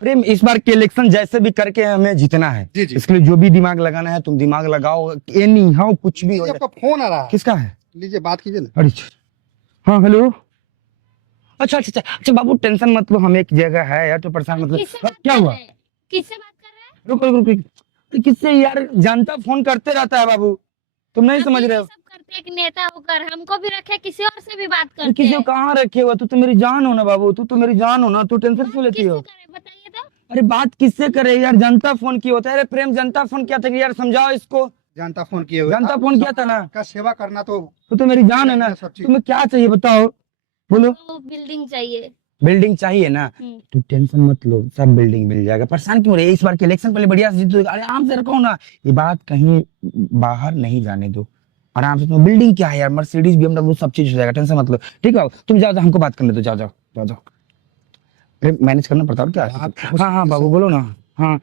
प्रेम इस बार के इलेक्शन जैसे भी करके हमें जीतना है। जी, जी। इसके लिए जो भी दिमाग लगाना है तुम दिमाग लगाओ, एनी हाउ कुछ भी हो लीजिए, आपका फोन आ रहा है, किसका है? लीजिए बात कीजिए ना। अरे हाँ हेलो। अच्छा अच्छा अच्छा अच्छा बाबू टेंशन मत लो, हम एक जगह है यार तो परेशान मतलब किससे बात क्या कर हुआ? रहे हैं? किससे बात कर रहे हैं? रुको रुको रुको, अरे किससे यार, जानता फोन करते रहता है बाबू, तुम नहीं आप समझ यही रहे हो। सब करते हैं कि नेता होकर हमको भी रखे, किसी और से भी बात अरे करते किसी को हैं। कहाँ रखे हुआ, तू तो मेरी जान हो ना बाबू, तू तो मेरी जान हो ना, तू टेंशन क्यों लेती किससे हो? करें बताइए तो। अरे बात किससे करे यार, जनता फोन की होता है। अरे प्रेम जनता फोन किया था कि यार समझाओ इसको, जनता फोन किए हुए, जनता आप फोन किया था ना, का सेवा करना तो तू तो मेरी जान है ना। सब चीज। तुम्हें क्या चाहिए बताओ, बोलो। तो बिल्डिंग चाहिए। बिल्डिंग चाहिए ना, हम्म। तू टेंशन मत लो, सब बिल्डिंग मिल जाएगा, परेशान क्यों रहे? इस बार के इलेक्शन पहले बढ़िया से जीतो, अरे आराम से रखो ना, ये बात कहीं बाहर नहीं जाने दो, आराम से। तुम बिल्डिंग क्या है यार, मर्सिडीज BMW सब चीज हो जाएगा, टेंशन मत लो, ठीक है? तुम जाओ जाओ, हमको बात करने दो, जाओ जाओ जाओ जाओ। मैनेज करना पड़ता है क्या? आप हाँ हाँ बाबू बोलो ना। हाँ